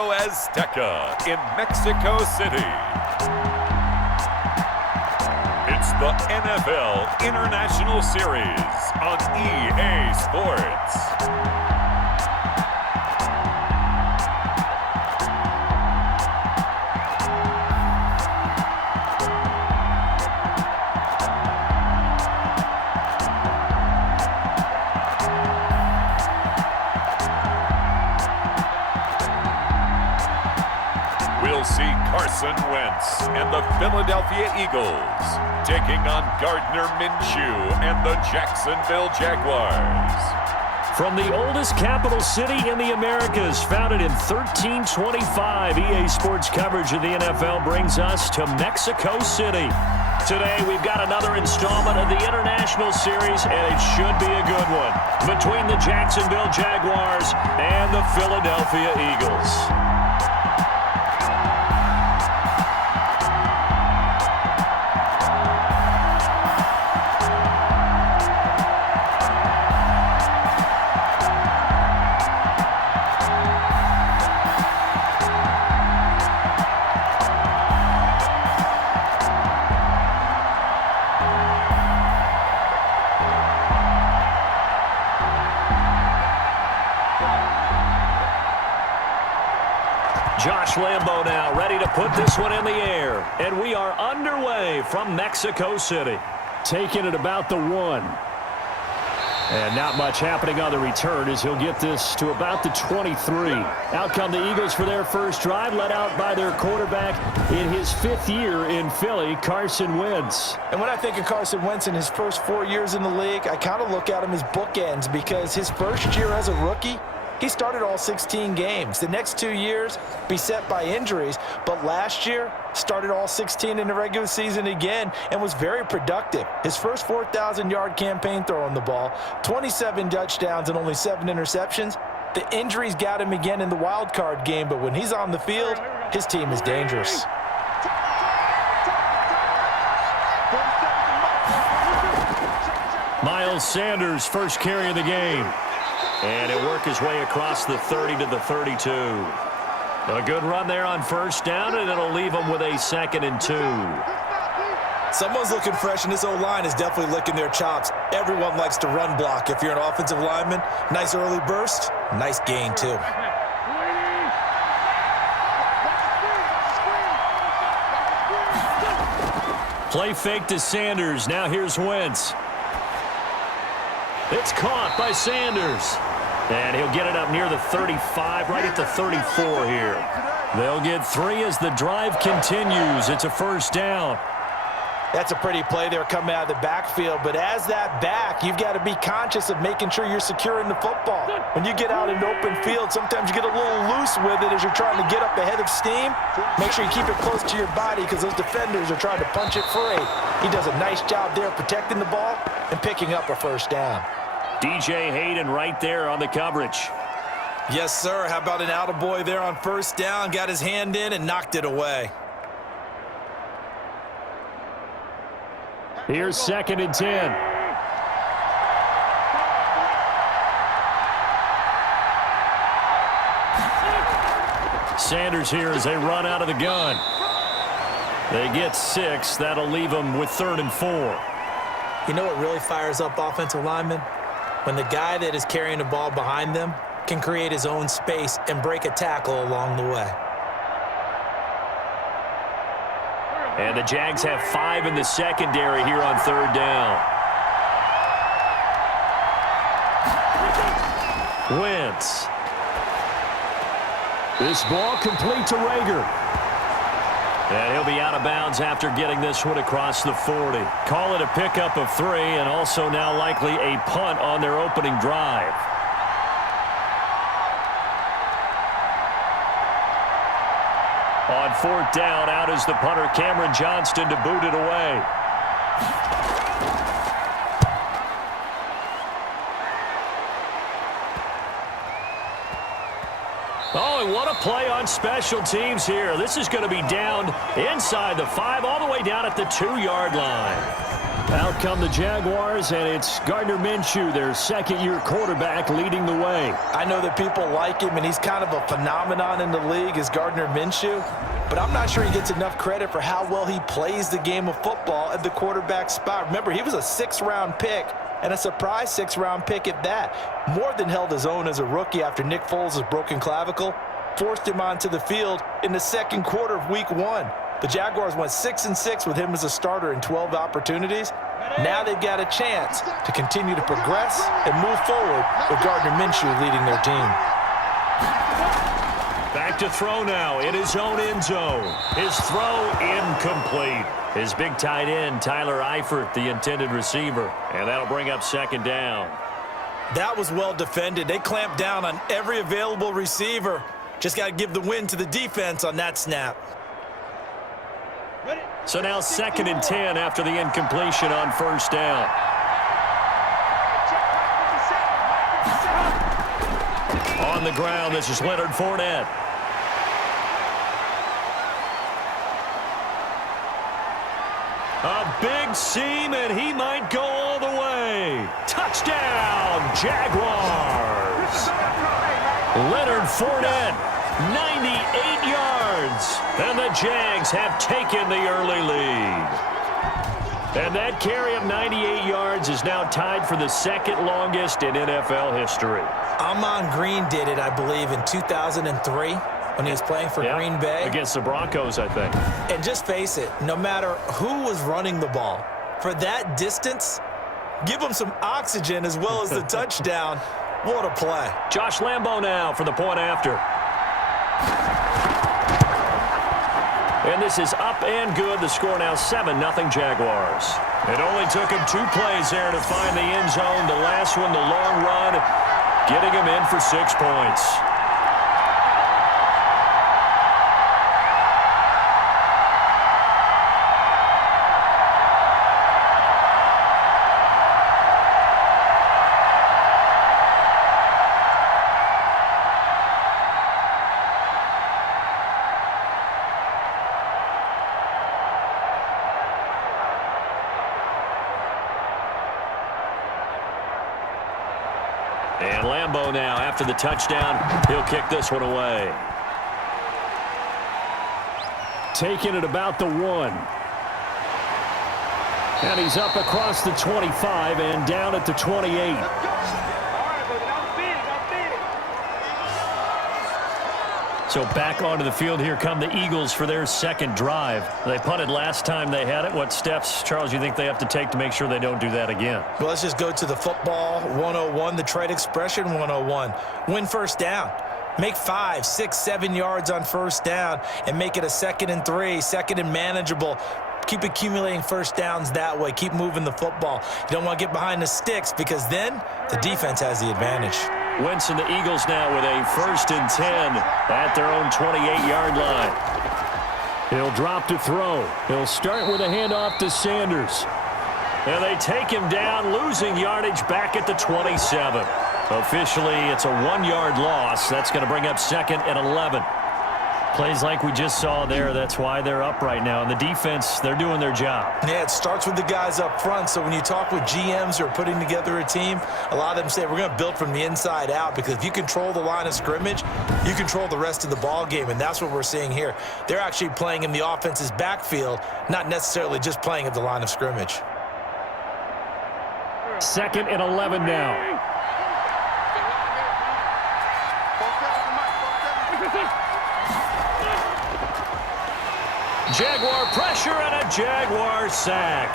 Estadio Azteca in Mexico City. It's the NFL International Series on EA Sports. We'll see Carson Wentz and the Philadelphia Eagles taking on Gardner Minshew and the Jacksonville Jaguars. From the oldest capital city in the Americas, founded in 1325, EA Sports coverage of the NFL brings us to Mexico City. Today, we've got another installment of the International Series, and it should be a good one, between the Jacksonville Jaguars and the Philadelphia Eagles. Josh Lambo now ready to put this one in the air. And we are underway from Mexico City. Taking it about the 1. And not much happening on the return as he'll get this to about the 23. Out come the Eagles for their first drive, led out by their quarterback in his 5th year in Philly, Carson Wentz. And when I think of Carson Wentz in his first 4 years in the league, I kind of look at him as bookends because his first year as a rookie, he started all 16 games. The next 2 years, beset by injuries, but last year, started all 16 in the regular season again and was very productive. His first 4,000-yard campaign throwing the ball, 27 touchdowns and only 7 interceptions. The injuries got him again in the wild card game, but when he's on the field, his team is dangerous. Miles Sanders, first carry of the game. And he'll work his way across the 30 to the 32. A good run there on first down, and it'll leave him with a 2nd and 2. Someone's looking fresh, and this O-line is definitely licking their chops. Everyone likes to run block. If you're an offensive lineman, nice early burst, nice gain too. Play fake to Sanders. Now here's Wentz. It's caught by Sanders. And he'll get it up near the 35, right at the 34 here. They'll get 3 as the drive continues. It's a first down. That's a pretty play there coming out of the backfield, but as that back, you've got to be conscious of making sure you're securing the football. When you get out in open field, sometimes you get a little loose with it as you're trying to get up ahead of steam. Make sure you keep it close to your body because those defenders are trying to punch it free. He does a nice job there protecting the ball and picking up a first down. DJ Hayden right there on the coverage. Yes, sir. How about an attaboy there on first down? Got his hand in and knocked it away. Here's 2nd and 10. Sanders here as they run out of the gun. They get 6. That'll leave them with 3rd and 4. You know what really fires up offensive linemen? When the guy that is carrying the ball behind them can create his own space and break a tackle along the way. And the Jags have 5 in the secondary here on 3rd down. Wentz. This ball complete to Rager. And he'll be out of bounds after getting this one across the 40. Call it a pickup of 3, and also now likely a punt on their opening drive. On 4th down, out is the punter, Cameron Johnston, to boot it away. Oh, and what a play on special teams here. This is going to be down inside the 5, all the way down at the 2-yard line. Out come the Jaguars, and it's Gardner Minshew, their second-year quarterback, leading the way. I know that people like him, and he's kind of a phenomenon in the league as Gardner Minshew, but I'm not sure he gets enough credit for how well he plays the game of football at the quarterback spot. Remember, he was a sixth-round pick, and a surprise sixth-round pick at that. More than held his own as a rookie after Nick Foles' broken clavicle forced him onto the field in the second quarter of Week 1. The Jaguars went 6-6 with him as a starter in 12 opportunities. Now they've got a chance to continue to progress and move forward with Gardner Minshew leading their team. Back to throw now in his own end zone. His throw incomplete. His big tight end, Tyler Eifert, the intended receiver. And that'll bring up second down. That was well defended. They clamped down on every available receiver. Just got to give the win to the defense on that snap. So now 2nd and 10 after the incompletion on first down. On the ground, this is Leonard Fournette. A big seam, and he might go all the way. Touchdown, Jaguars. Leonard Fournette, 98 yards. And the Jags have taken the early lead. And that carry of 98 yards is now tied for the second longest in NFL history. Amon Green did it, I believe, in 2003 when he was playing for Green Bay. Against the Broncos, I think. And just face it, no matter who was running the ball, for that distance, give them some oxygen as well as the touchdown. What a play. Josh Lambo now for the point after. And this is up and good. The score now 7-0 Jaguars. It only took him 2 plays there to find the end zone. The last one, the long run, getting him in for 6 points. And Lambo now, after the touchdown, he'll kick this one away. Taking it about the 1. And he's up across the 25 and down at the 28. So back onto the field, here come the Eagles for their second drive. They punted last time they had it. What steps, Charles, you think they have to take to make sure they don't do that again? Well, let's just go to the football 101, the trade expression 101. Win first down. Make 5, 6, 7 yards on first down and make it a 2nd and 3, 2nd and manageable. Keep accumulating first downs that way. Keep moving the football. You don't want to get behind the sticks because then the defense has the advantage. Wentz and the Eagles now with a 1st and 10 at their own 28-yard line. He'll drop to throw. He'll start with a handoff to Sanders. And they take him down, losing yardage back at the 27. Officially, it's a 1-yard loss. That's going to bring up 2nd and 11. Plays like we just saw there. That's why they're up right now. And the defense, they're doing their job. Yeah, it starts with the guys up front. So when you talk with GMs who are putting together a team, a lot of them say we're going to build from the inside out because if you control the line of scrimmage, you control the rest of the ball game. And that's what we're seeing here. They're actually playing in the offense's backfield, not necessarily just playing at the line of scrimmage. 2nd and 11 now. Jaguar pressure and a Jaguar sack.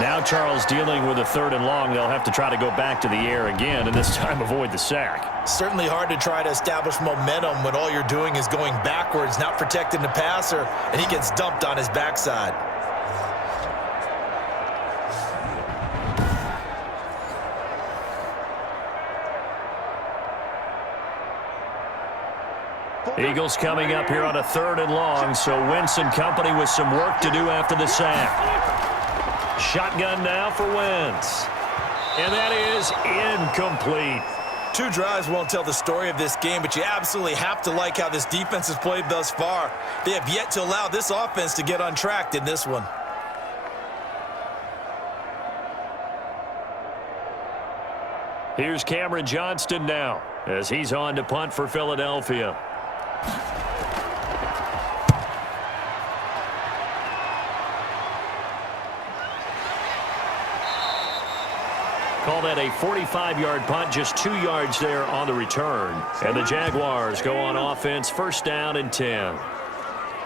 Now Charles dealing with a 3rd and long. They'll have to try to go back to the air again and this time avoid the sack. Certainly hard to try to establish momentum when all you're doing is going backwards, not protecting the passer, and he gets dumped on his backside. Eagles coming up here on a 3rd and long, so Wentz and company with some work to do after the sack. Shotgun now for Wentz. And that is incomplete. 2 drives won't tell the story of this game, but you absolutely have to like how this defense has played thus far. They have yet to allow this offense to get untracked in this one. Here's Cameron Johnston now as he's on to punt for Philadelphia. Call that a 45-yard punt, just 2 yards there on the return. And the Jaguars go on offense, first down and 10.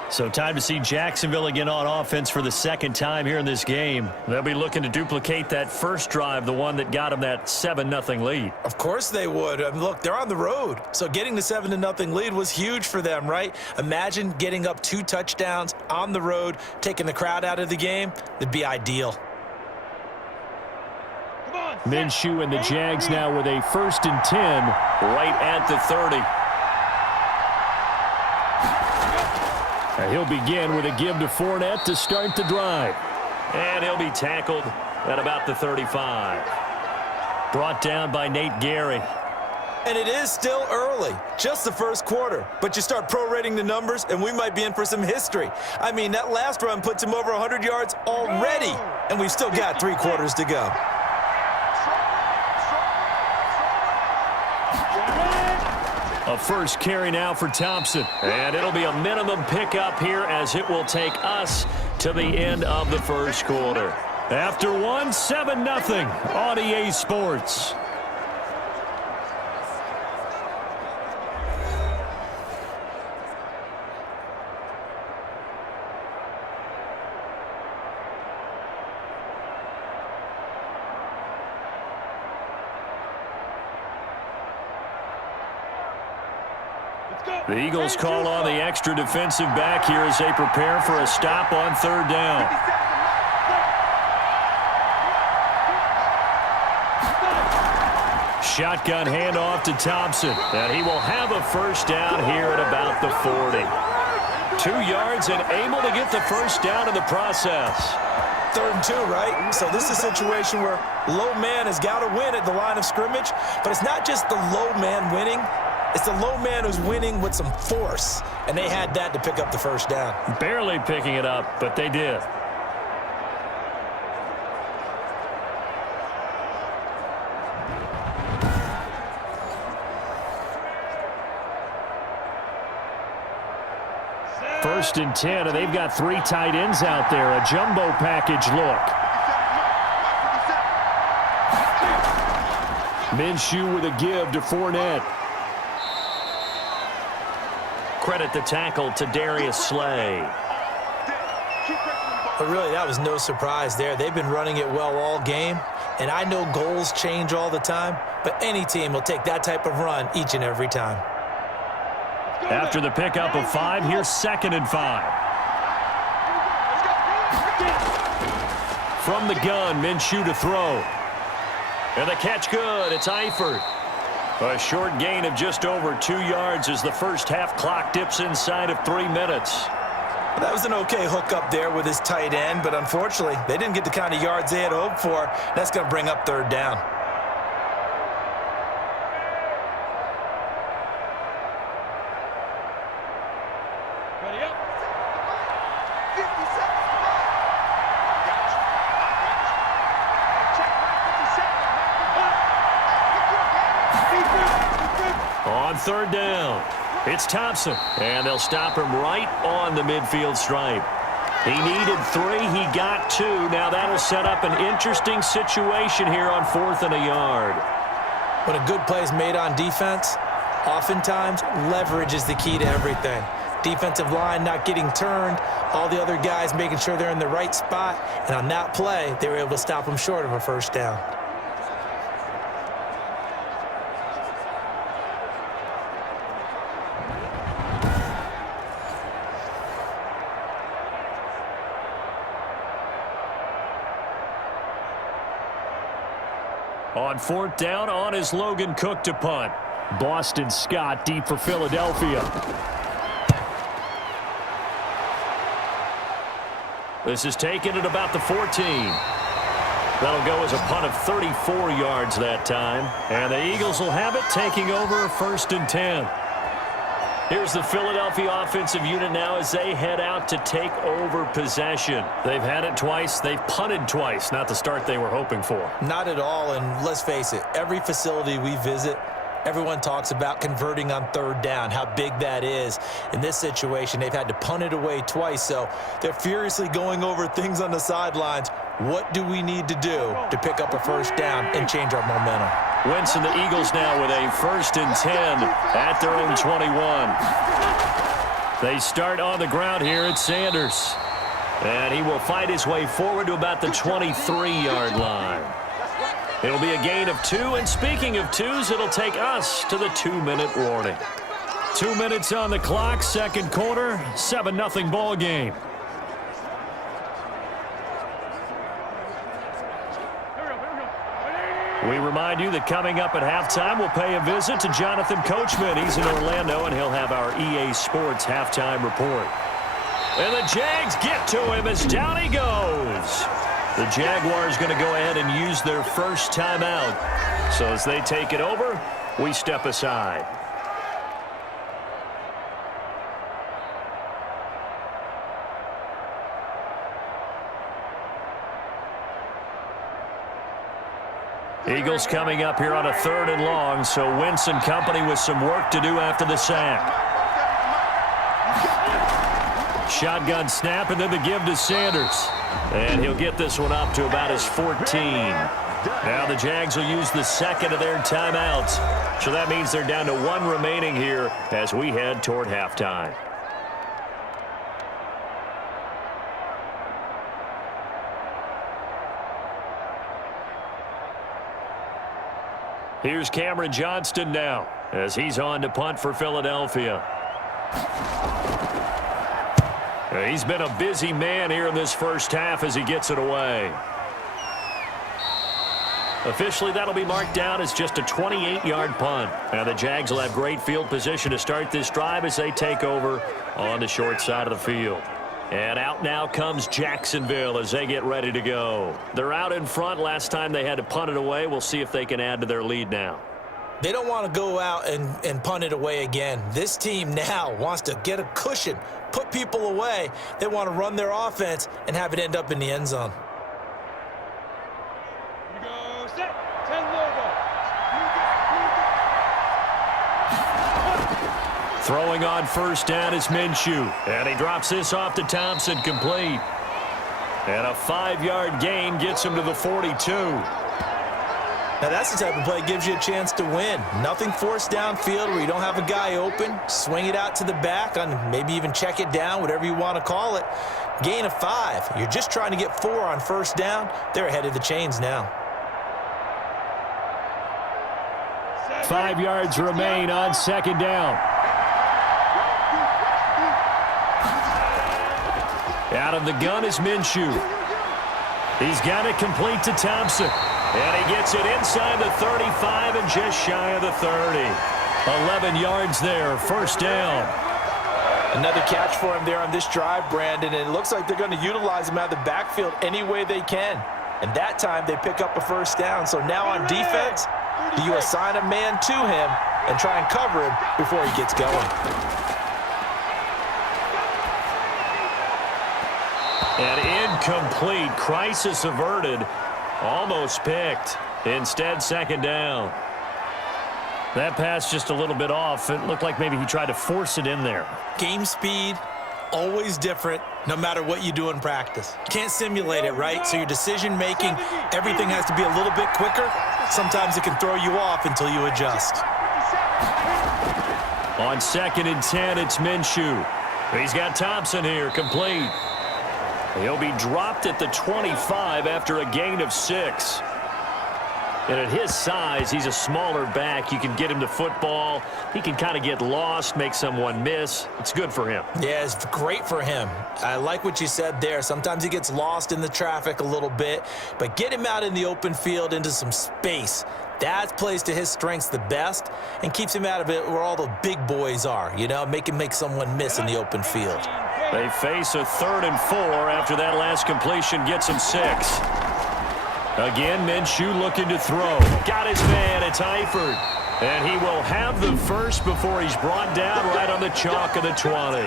So time to see Jacksonville again on offense for the second time here in this game. They'll be looking to duplicate that first drive, the one that got them that 7-0 lead. Of course they would. I mean, look, they're on the road. So getting the 7-0 lead was huge for them, right? Imagine getting up 2 touchdowns on the road, taking the crowd out of the game. It'd be ideal. Minshew and the Jags now with a 1st and 10 right at the 30. And he'll begin with a give to Fournette to start the drive. And he'll be tackled at about the 35. Brought down by Nate Gary. And it is still early, just the first quarter. But you start prorating the numbers, and we might be in for some history. I mean, that last run puts him over 100 yards already, and we've still got 3 quarters to go. A first carry now for Thompson. And it'll be a minimum pickup here as it will take us to the end of the first quarter. After 1, 7-0 on EA Sports. The Eagles call on the extra defensive back here as they prepare for a stop on 3rd down. Shotgun handoff to Thompson, and he will have a first down here at about the 40. 2 yards and able to get the first down in the process. 3rd and 2, right? So this is a situation where low man has got to win at the line of scrimmage, but it's not just the low man winning. It's the low man who's winning with some force, and they had that to pick up the first down. Barely picking it up, but they did. First and 10, and they've got 3 tight ends out there. A jumbo package look. Minshew with a give to Fournette. Credit the tackle to Darius Slay. But really, that was no surprise there. They've been running it well all game, and I know goals change all the time, but any team will take that type of run each and every time. After the pickup of 5, here's 2nd and 5. From the gun, Minshew to throw. And the catch good. It's Eifert. A short gain of just over 2 yards as the first half clock dips inside of 3 minutes. That was an okay hook up there with his tight end, but unfortunately, they didn't get the kind of yards they had hoped for. That's going to bring up 3rd down. Ready up. 50 seconds. On 3rd down, it's Thompson, and they'll stop him right on the midfield stripe. He needed 3, he got 2. Now that'll set up an interesting situation here on 4th and a yard. When a good play is made on defense, oftentimes leverage is the key to everything. Defensive line not getting turned, all the other guys making sure they're in the right spot, and on that play, they were able to stop them short of a first down. On 4th down, on is Logan Cook to punt. Boston Scott deep for Philadelphia. This is taken at about the 14. That'll go as a punt of 34 yards that time. And the Eagles will have it, taking over 1st and 10. Here's the Philadelphia offensive unit now as they head out to take over possession. They've had it twice. They've punted twice. Not the start they were hoping for. Not at all, and let's face it, every facility we visit, everyone talks about converting on 3rd down, how big that is. In this situation, they've had to punt it away twice, so they're furiously going over things on the sidelines. What do we need to do to pick up a 1st down and change our momentum? Wentz and the Eagles now with a 1st and 10 at their own 21. They start on the ground here at Sanders. And he will fight his way forward to about the 23-yard line. It'll be a gain of 2, and speaking of 2s, it'll take us to the 2-minute warning. 2 minutes on the clock, 2nd quarter, 7-0 ball game. We remind you that coming up at halftime, we'll pay a visit to Jonathan Coachman. He's in Orlando, and he'll have our EA Sports halftime report. And the Jags get to him as down he goes. The Jaguars going to go ahead and use their first timeout. So as they take it over, we step aside. Eagles coming up here on a 3rd and long, so Wentz and company with some work to do after the sack. Shotgun snap, and then the give to Sanders. And he'll get this one up to about his 14. Now the Jags will use the 2nd of their timeouts. So that means they're down to 1 remaining here as we head toward halftime. Here's Cameron Johnston now as he's on to punt for Philadelphia. He's been a busy man here in this first half as he gets it away. Officially, that'll be marked down as just a 28-yard punt. Now the Jags will have great field position to start this drive as they take over on the short side of the field. And out now comes Jacksonville as they get ready to go. They're out in front. Last time they had to punt it away. We'll see if they can add to their lead now. They don't want to go out and punt it away again. This team now wants to get a cushion, put people away. They want to run their offense and have it end up in the end zone. Here we go, set, 10 logo. Throwing on 1st down is Minshew. And he drops this off to Thompson, complete. And a 5-yard gain gets him to the 42. Now that's the type of play that gives you a chance to win. Nothing forced downfield where you don't have a guy open. Swing it out to the back, on maybe even check it down, whatever you want to call it. Gain of 5. You're just trying to get 4 on 1st down. They're ahead of the chains now. 5 yards remain on 2nd down. Out of the gun is Minshew. He's got it complete to Thompson. And he gets it inside the 35 and just shy of the 30. 11 yards there, 1st down. Another catch for him there on this drive, Brandon, and it looks like they're going to utilize him out of the backfield any way they can. And that time they pick up a 1st down. So now on defense, do you assign a man to him and try and cover him before he gets going? And incomplete. Crisis averted. Almost picked. Instead, 2nd down. That pass just a little bit off. It looked like maybe he tried to force it in there. Game speed, always different, no matter what you do in practice. You can't simulate it, right? So your decision-making, everything has to be a little bit quicker. Sometimes it can throw you off until you adjust. On 2nd and 10, it's Minshew. He's got Thompson here, complete. He'll be dropped at the 25 after a gain of 6. And at his size, he's a smaller back. You can get him to football. He can kind of get lost, make someone miss. It's good for him. Yeah, it's great for him. I like what you said there. Sometimes he gets lost in the traffic a little bit, but get him out in the open field into some space. That plays to his strengths the best and keeps him out of it where all the big boys are, you know, make someone miss in the open field. They face a 3rd and 4 after that last completion gets him 6. Again, Minshew looking to throw. Got his man. It's Eifert. And he will have the first before he's brought down right on the chalk of the 20.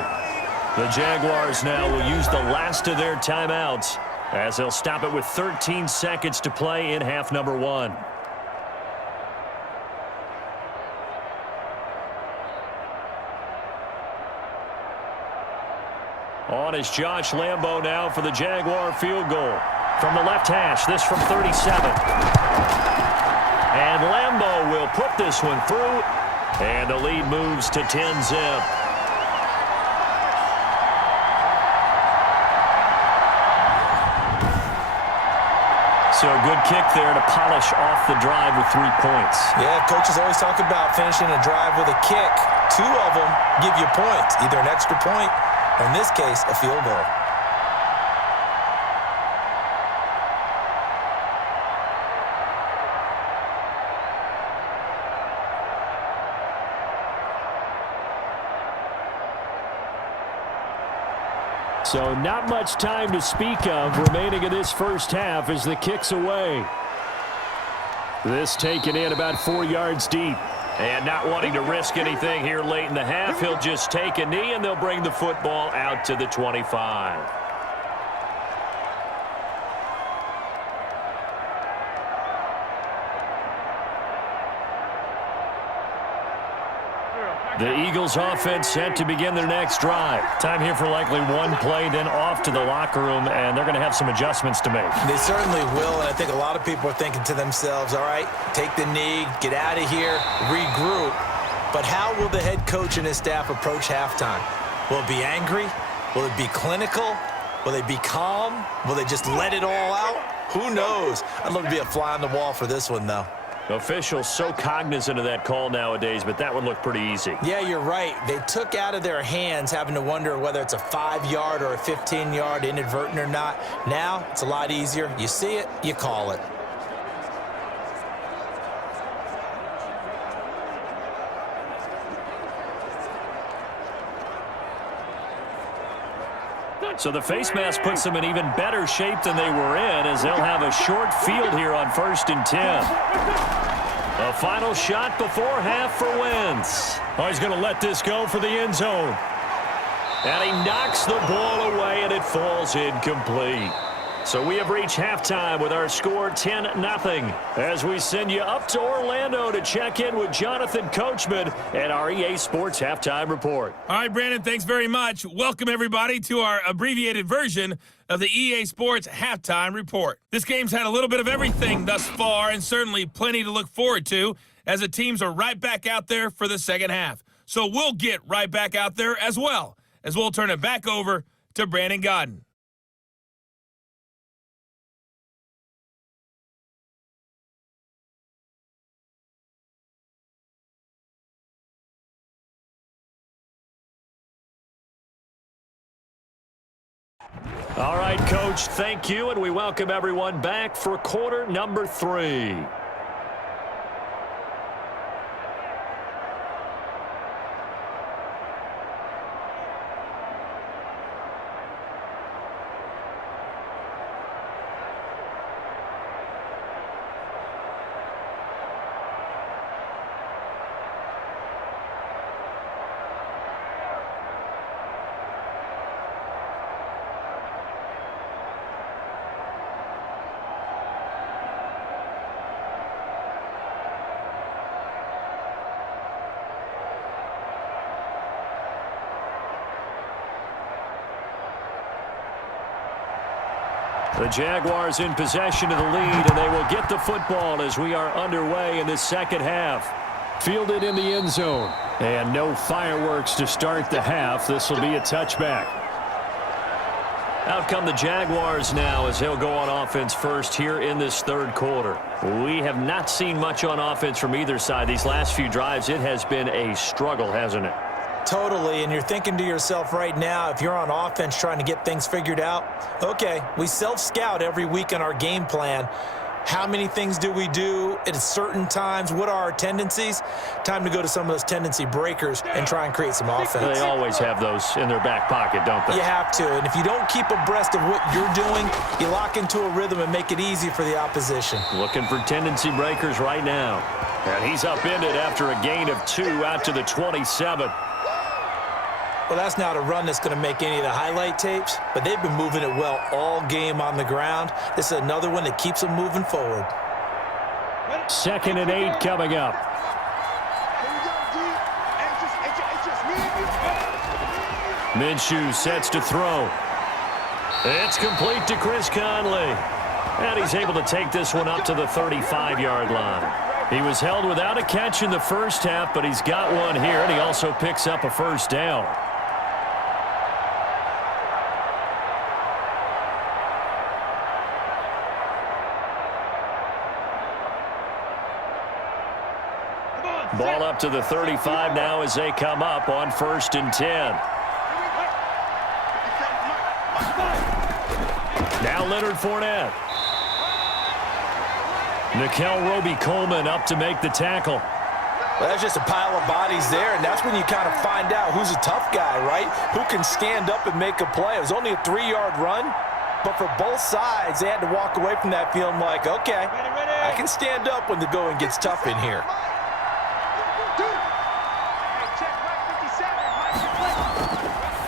The Jaguars now will use the last of their timeouts as they'll stop it with 13 seconds to play in half number 1. On is Josh Lambo now for the Jaguar field goal. From the left hash, this from 37. And Lambo will put this one through, and the lead moves to 10-zip. So a good kick there to polish off the drive with 3 points. Yeah, coaches always talk about finishing a drive with a kick. 2 of them give you points, either an extra point or, in this case, a field goal. So not much time to speak of remaining in this first half as the kick's away. This taken in about 4 yards deep. And not wanting to risk anything here late in the half, he'll just take a knee and they'll bring the football out to the 25. The Eagles offense set to begin their next drive. Time here for likely one play, then off to the locker room, and they're going to have some adjustments to make. They certainly will, and I think a lot of people are thinking to themselves, all right, take the knee, get out of here, regroup. But how will the head coach and his staff approach halftime? Will it be angry? Will it be clinical? Will they be calm? Will they just let it all out? Who knows? I'd love to be a fly on the wall for this one, though. Officials so cognizant of that call nowadays, but that would look pretty easy. Yeah, you're right. They took out of their hands having to wonder whether it's a 5-yard or a 15-yard inadvertent or not. Now, it's a lot easier. You see it, you call it. So the face mask puts them in even better shape than they were in as they'll have a short field here on 1st and 10. A final shot before half for Wentz. Oh, he's going to let this go for the end zone. And he knocks the ball away and it falls incomplete. So we have reached halftime with our score 10-0 as we send you up to Orlando to check in with Jonathan Coachman at our EA Sports Halftime Report. All right, Brandon, thanks very much. Welcome, everybody, to our abbreviated version of the EA Sports Halftime Report. This game's had a little bit of everything thus far and certainly plenty to look forward to as the teams are right back out there for the second half. So we'll get right back out there as well as we'll turn it back over to Brandon Godden. All right, Coach, thank you, and we welcome everyone back for quarter number 3. The Jaguars in possession of the lead, and they will get the football as we are underway in the second half. Fielded in the end zone, and no fireworks to start the half. This will be a touchback. Out come the Jaguars now as they'll go on offense first here in this third quarter. We have not seen much on offense from either side. These last few drives, it has been a struggle, hasn't it? Totally, and you're thinking to yourself right now, if you're on offense trying to get things figured out, okay, we self-scout every week on our game plan, How many things do we do at certain times? What are our tendencies? Time to go to some of those tendency breakers and try and create some offense. They always have those in their back pocket, don't they? You have to. And if you don't keep abreast of what you're doing, you lock into a rhythm and make it easy for the opposition. Looking for tendency breakers right now. And he's upended after a gain of 2 out to the 27. Well, that's not a run that's going to make any of the highlight tapes, but they've been moving it well all game on the ground. This is another one that keeps them moving forward. 2nd and 8 coming up. Minshew sets to throw. It's complete to Chris Conley. And he's able to take this one up to the 35-yard line. He was held without a catch in the first half, but he's got one here, and he also picks up a first down. Ball up to the 35 now as they come up on 1st and 10. Now Leonard Fournette. Nickel Roby-Coleman up to make the tackle. Well, that's just a pile of bodies there, and that's when you kind of find out who's a tough guy, right? Who can stand up and make a play. It was only a 3-yard run, but for both sides, they had to walk away from that feeling like, okay, I can stand up when the going gets tough in here.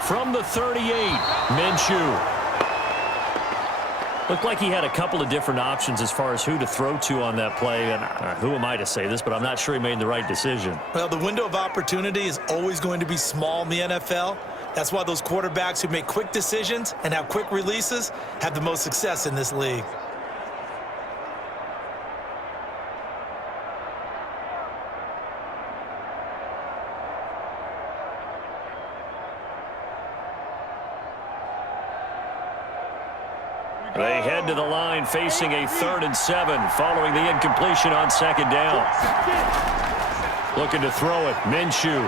From the 38, Minshew. Looked like he had a couple of different options as far as who to throw to on that play. And who am I to say this, but I'm not sure he made the right decision. Well, the window of opportunity is always going to be small in the NFL. That's why those quarterbacks who make quick decisions and have quick releases have the most success in this league. They head to the line facing a 3rd and 7 following the incompletion on 2nd down. Looking to throw it, Minshew.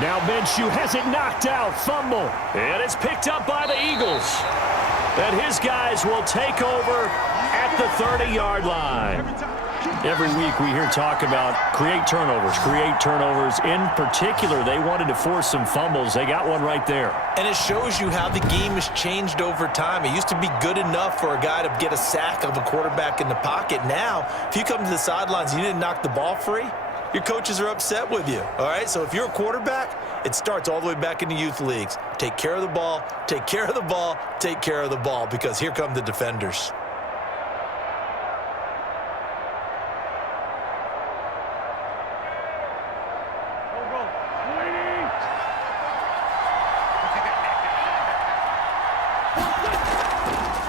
Now Minshew has it knocked out, fumble. And it's picked up by the Eagles. And his guys will take over at the 30-yard line. Every week we hear talk about create turnovers. In particular, they wanted to force some fumbles. They got one right there. And it shows you how the game has changed over time. It used to be good enough for a guy to get a sack of a quarterback in the pocket. Now, if you come to the sidelines and you didn't knock the ball free, your coaches are upset with you. All right, so if you're a quarterback, it starts all the way back in the youth leagues. Take care of the ball, take care of the ball, take care of the ball, because here come the defenders.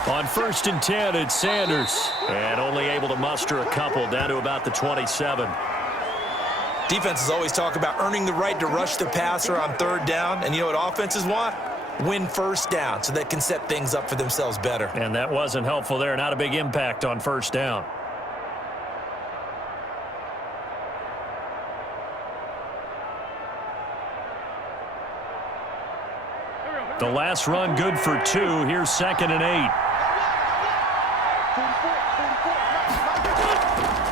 On 1st and 10, it's Sanders. And only able to muster a couple down to about the 27. Defenses always talk about earning the right to rush the passer on 3rd down. And you know what offenses want? Win 1st down so they can set things up for themselves better. And that wasn't helpful there. Not a big impact on 1st down. The last run good for 2. Here's 2nd and 8.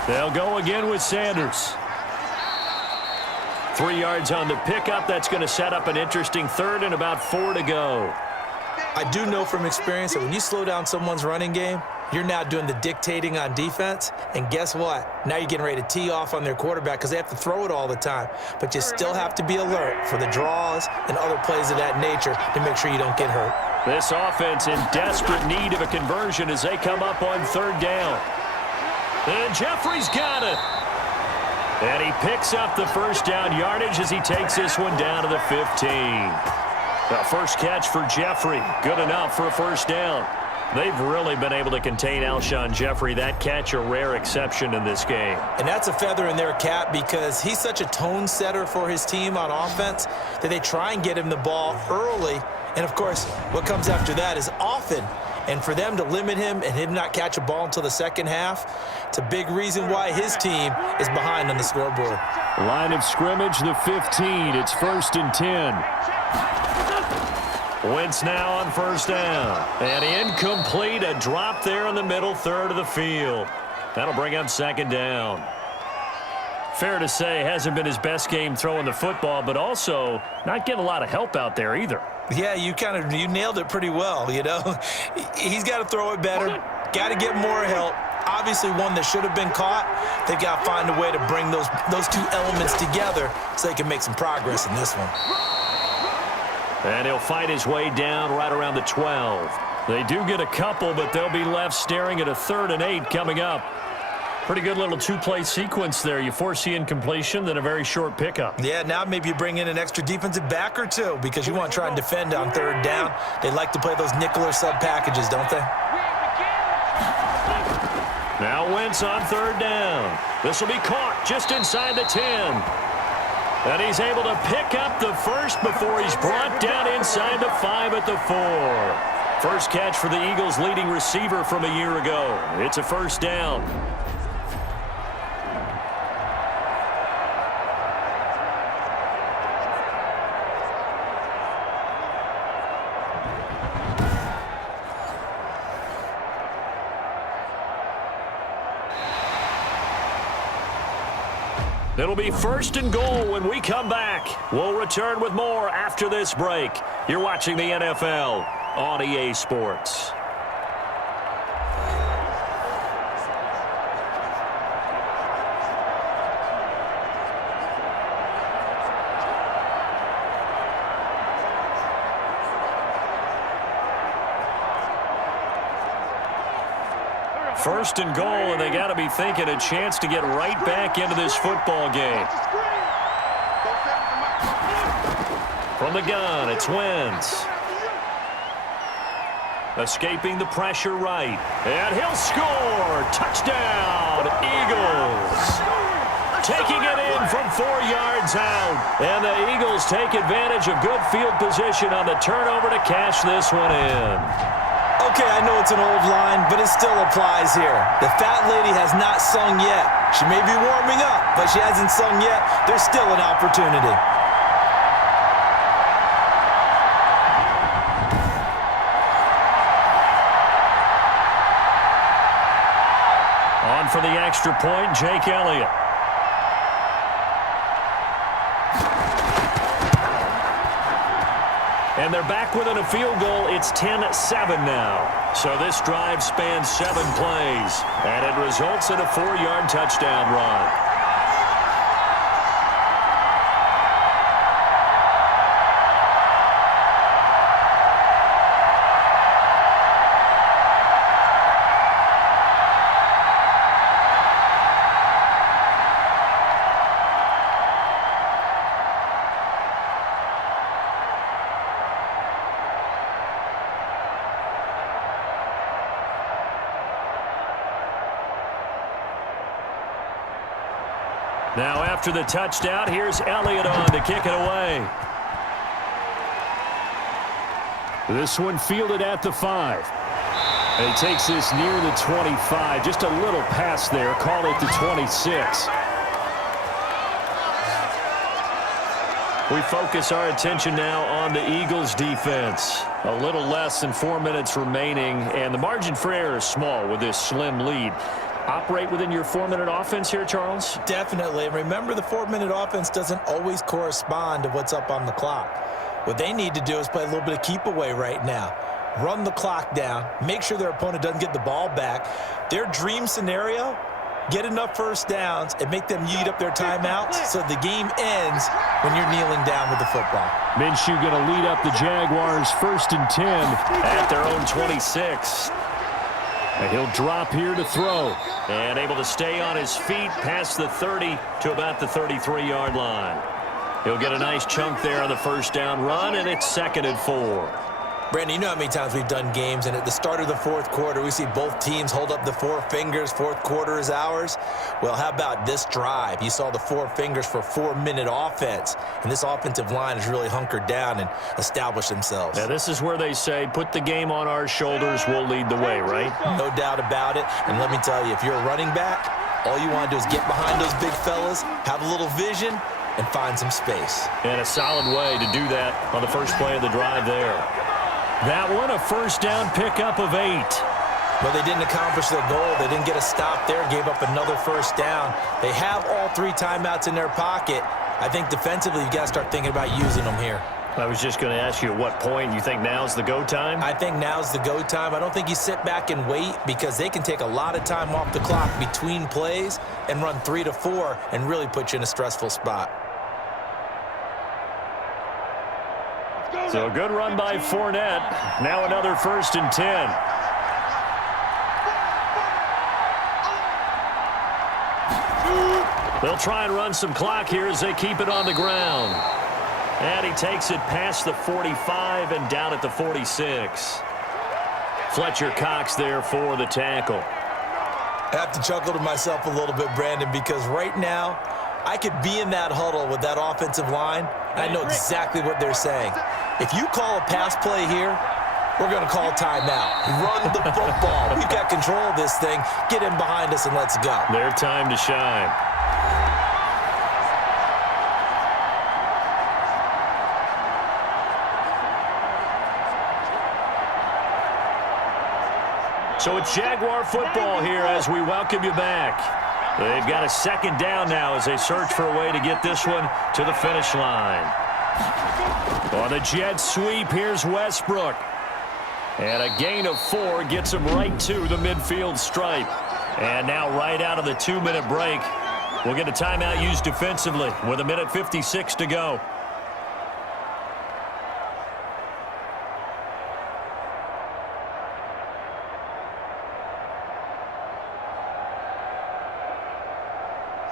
They'll go again with Sanders. 3 yards on the pickup. That's going to set up an interesting 3rd and about 4 to go. I do know from experience that when you slow down someone's running game, you're now doing the dictating on defense. And guess what? Now you're getting ready to tee off on their quarterback because they have to throw it all the time. But you still have to be alert for the draws and other plays of that nature to make sure you don't get hurt. This offense in desperate need of a conversion as they come up on 3rd down. And Jeffrey's got it. And he picks up the 1st down yardage as he takes this one down to the 15. The first catch for Jeffrey. Good enough for a 1st down. They've really been able to contain Alshon Jeffrey. That catch a rare exception in this game. And that's a feather in their cap because he's such a tone setter for his team on offense that they try and get him the ball early. And, of course, what comes after that is often. And for them to limit him and him not catch a ball until the 2nd half, it's a big reason why his team is behind on the scoreboard. Line of scrimmage, the 15. It's 1st and 10. Wentz now on first down. And incomplete, a drop there in the middle third of the field. That'll bring up second down. Fair to say, hasn't been his best game throwing the football, but also not getting a lot of help out there either. Yeah, you nailed it pretty well, you know. He's got to throw it better, got to get more help. Obviously one that should have been caught. They've got to find a way to bring those two elements together so they can make some progress in this one. And he'll fight his way down right around the 12. They do get a couple, but they'll be left staring at a 3rd and 8 coming up. Pretty good little two-play sequence there. You force the incompletion, then a very short pickup. Yeah, now maybe you bring in an extra defensive back or two because you want to try and defend on 3rd down. They like to play those nickel or sub packages, don't they? Now Wentz on 3rd down. This will be caught just inside the 10. And he's able to pick up the first before he's brought down inside the 5 at the 4. First catch for the Eagles' leading receiver from a year ago. It's a first down. It'll be 1st and goal when we come back. We'll return with more after this break. You're watching the NFL on EA Sports. First and goal, and they got to be thinking a chance to get right back into this football game. From the gun, it's Wentz. Escaping the pressure right. And he'll score. Touchdown, Eagles. Taking it in from 4 yards out. And the Eagles take advantage of good field position on the turnover to cash this one in. Okay, I know it's an old line, but it still applies here. The fat lady has not sung yet. She may be warming up, but she hasn't sung yet. There's still an opportunity. On for the extra point, Jake Elliott. And they're back within a field goal. It's 10-7 now. So this drive spans 7 plays. And it results in a 4-yard touchdown run. Now after the touchdown, here's Elliott on to kick it away. This one fielded at the 5. And he takes this near the 25. Just a little pass there. Call it the 26. We focus our attention now on the Eagles defense. A little less than 4 minutes remaining, and the margin for error is small with this slim lead. Operate within your 4-minute offense here, Charles? Definitely. And remember, the 4-minute offense doesn't always correspond to what's up on the clock. What they need to do is play a little bit of keep away right now. Run the clock down. Make sure their opponent doesn't get the ball back. Their dream scenario, get enough first downs and make them eat up their timeouts so the game ends when you're kneeling down with the football. Minshew going to lead up the Jaguars 1st and 10 at their own 26. And he'll drop here to throw. And able to stay on his feet past the 30 to about the 33-yard line. He'll get a nice chunk there on the first down run, and it's 2nd and 4. Brandon, you know how many times we've done games, and at the start of the 4th quarter, we see both teams hold up the 4 fingers, 4th quarter is ours. Well, how about this drive? You saw the 4 fingers for 4-minute offense, and this offensive line has really hunkered down and established themselves. Yeah, this is where they say, put the game on our shoulders, we'll lead the way, right? No doubt about it, and let me tell you, if you're a running back, all you want to do is get behind those big fellas, have a little vision, and find some space. And a solid way to do that on the first play of the drive there. That one, a first down pickup of 8. Well, they didn't accomplish their goal. They didn't get a stop there, gave up another first down. They have all 3 timeouts in their pocket. I think defensively you've got to start thinking about using them here. I was just going to ask you at what point you think now's the go time? I think now's the go time. I don't think you sit back and wait because they can take a lot of time off the clock between plays and run 3 to 4 and really put you in a stressful spot. So a good run by Fournette. Now another 1st and 10. They'll try and run some clock here as they keep it on the ground. And he takes it past the 45 and down at the 46. Fletcher Cox there for the tackle. I have to chuckle to myself a little bit, Brandon, because right now I could be in that huddle with that offensive line. I know exactly what they're saying. If you call a pass play here, we're going to call timeout. Run the football. We've got control of this thing. Get in behind us and let's go. Their time to shine. So it's Jaguar football here as we welcome you back. They've got a 2nd down now as they search for a way to get this one to the finish line. On the jet sweep, here's Westbrook. And a gain of 4 gets him right to the midfield stripe. And now right out of the 2-minute break, we'll get a timeout used defensively with 1:56 to go.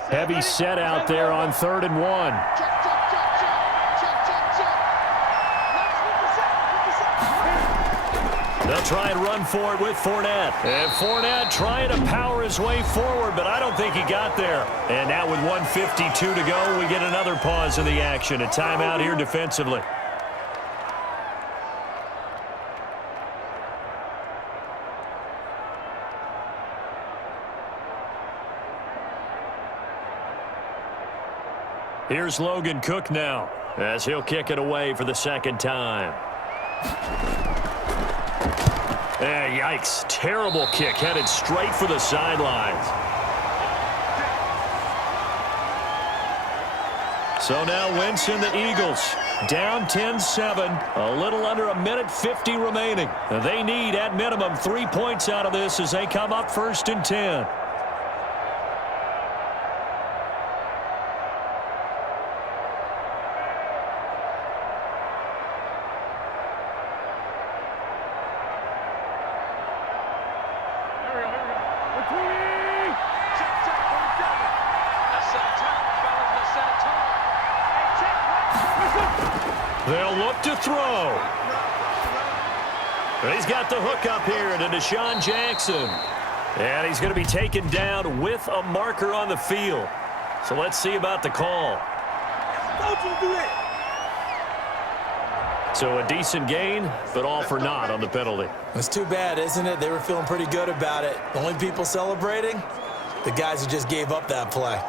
Heavy set out there on 3rd and 1. They'll try and run for it with Fournette. And Fournette trying to power his way forward, but I don't think he got there. And now with 1:52 to go, we get another pause in the action. A timeout here defensively. Here's Logan Cook now as he'll kick it away for the 2nd time. Yikes. Terrible kick headed straight for the sidelines. So now Wentz and the Eagles down 10-7. A little under 1:50 remaining. They need at minimum 3 points out of this as they come up 1st and 10. They'll look to throw. He's got the hook up here to Deshaun Jackson. And he's going to be taken down with a marker on the field. So let's see about the call. So a decent gain, but all for naught on the penalty. It's too bad, isn't it? They were feeling pretty good about it. The only people celebrating, the guys who just gave up that play.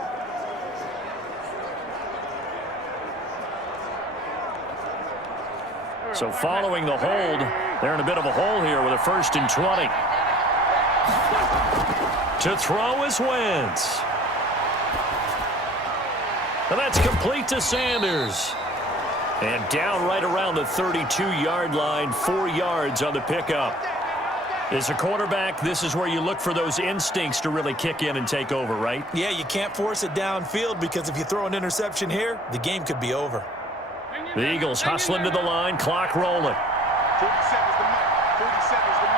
So following the hold, they're in a bit of a hole here with a 1st and 20. To throw is Wentz. And that's complete to Sanders. And down right around the 32-yard line, 4 yards on the pickup. As a quarterback, this is where you look for those instincts to really kick in and take over, right? Yeah, you can't force it downfield because if you throw an interception here, the game could be over. The Eagles hustling to the line, clock rolling. 47's the mark. 47's the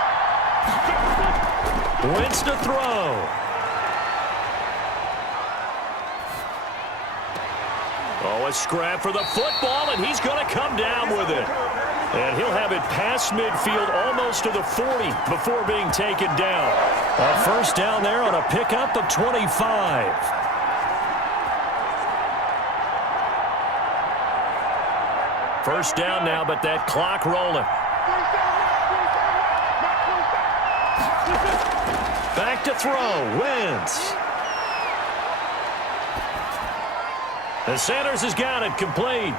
mark. Wentz to throw. Oh, a scrap for the football, and he's going to come down with it. And he'll have it past midfield almost to the 40 before being taken down. A 1st down there on a pickup of 25. First down now, but that clock rolling. Back to throw. Wentz. And Sanders has got it complete.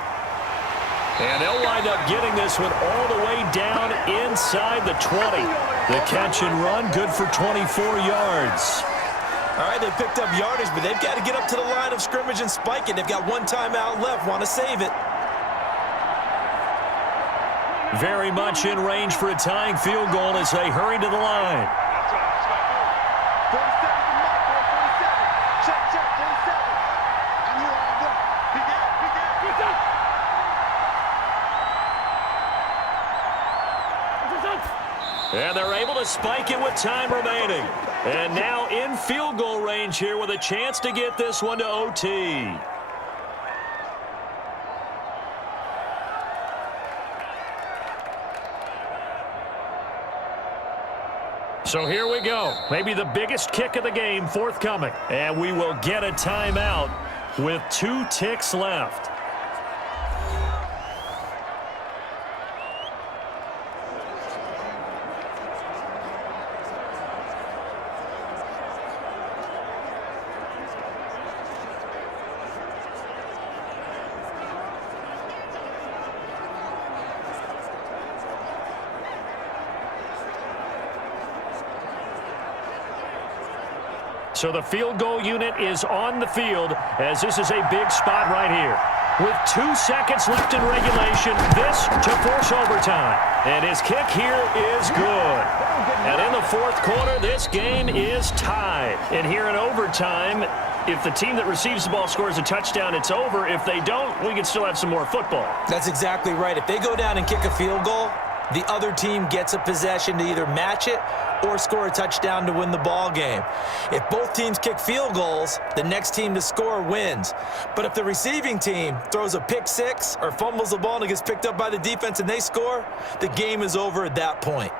And they'll wind up getting this one all the way down inside the 20. The catch and run, good for 24 yards. All right, they picked up yardage, but they've got to get up to the line of scrimmage and spike it. They've got one timeout left, want to save it. Very much in range for a tying field goal as they hurry to the line. That's right. That's right. 47 the mark, boy. 47. Check, check. 47. I knew I was there. He got it. And they're able to spike it with time remaining. And now in field goal range here with a chance to get this one to OT. So here we go. Maybe the biggest kick of the game forthcoming. And we will get a timeout with 2 ticks left. So the field goal unit is on the field as this is a big spot right here. With 2 seconds left in regulation, this to force overtime. And his kick here is good. And in the 4th quarter, this game is tied. And here in overtime, if the team that receives the ball scores a touchdown, it's over. If they don't, we can still have some more football. That's exactly right. If they go down and kick a field goal, the other team gets a possession to either match it or score a touchdown to win the ball game. If both teams kick field goals, the next team to score wins. But if the receiving team throws a pick six or fumbles the ball and it gets picked up by the defense and they score, the game is over at that point.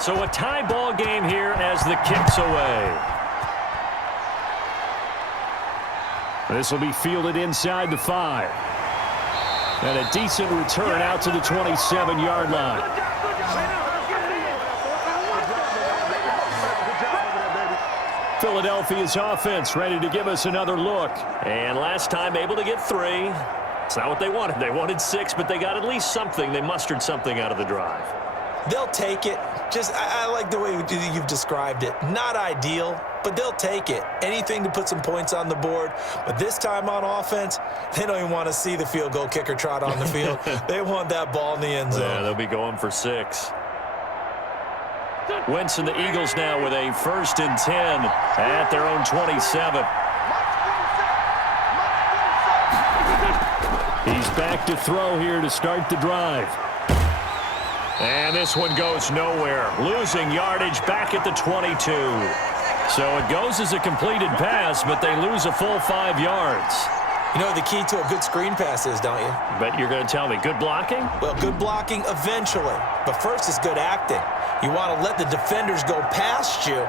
So a tie ball game here as the kick's away. This will be fielded inside the 5. And a decent return out to the 27-yard line. Philadelphia's offense ready to give us another look. And last time able to get 3. It's not what they wanted. They wanted 6, but they got at least something. They mustered something out of the drive. They'll take it. I like the way you've described it. Not ideal, but they'll take it. Anything to put some points on the board. But this time on offense, they don't even want to see the field goal kicker trot on the field. They want that ball in the end zone. Yeah, they'll be going for 6. Wentz and the Eagles now with a 1st and 10 at their own 27. He's back to throw here to start the drive. And this one goes nowhere. Losing yardage back at the 22. So it goes as a completed pass, but they lose a full 5 yards. You know what the key to a good screen pass is, don't you? Bet you're going to tell me. Good blocking? Well, good blocking eventually. But first is good acting. You want to let the defenders go past you,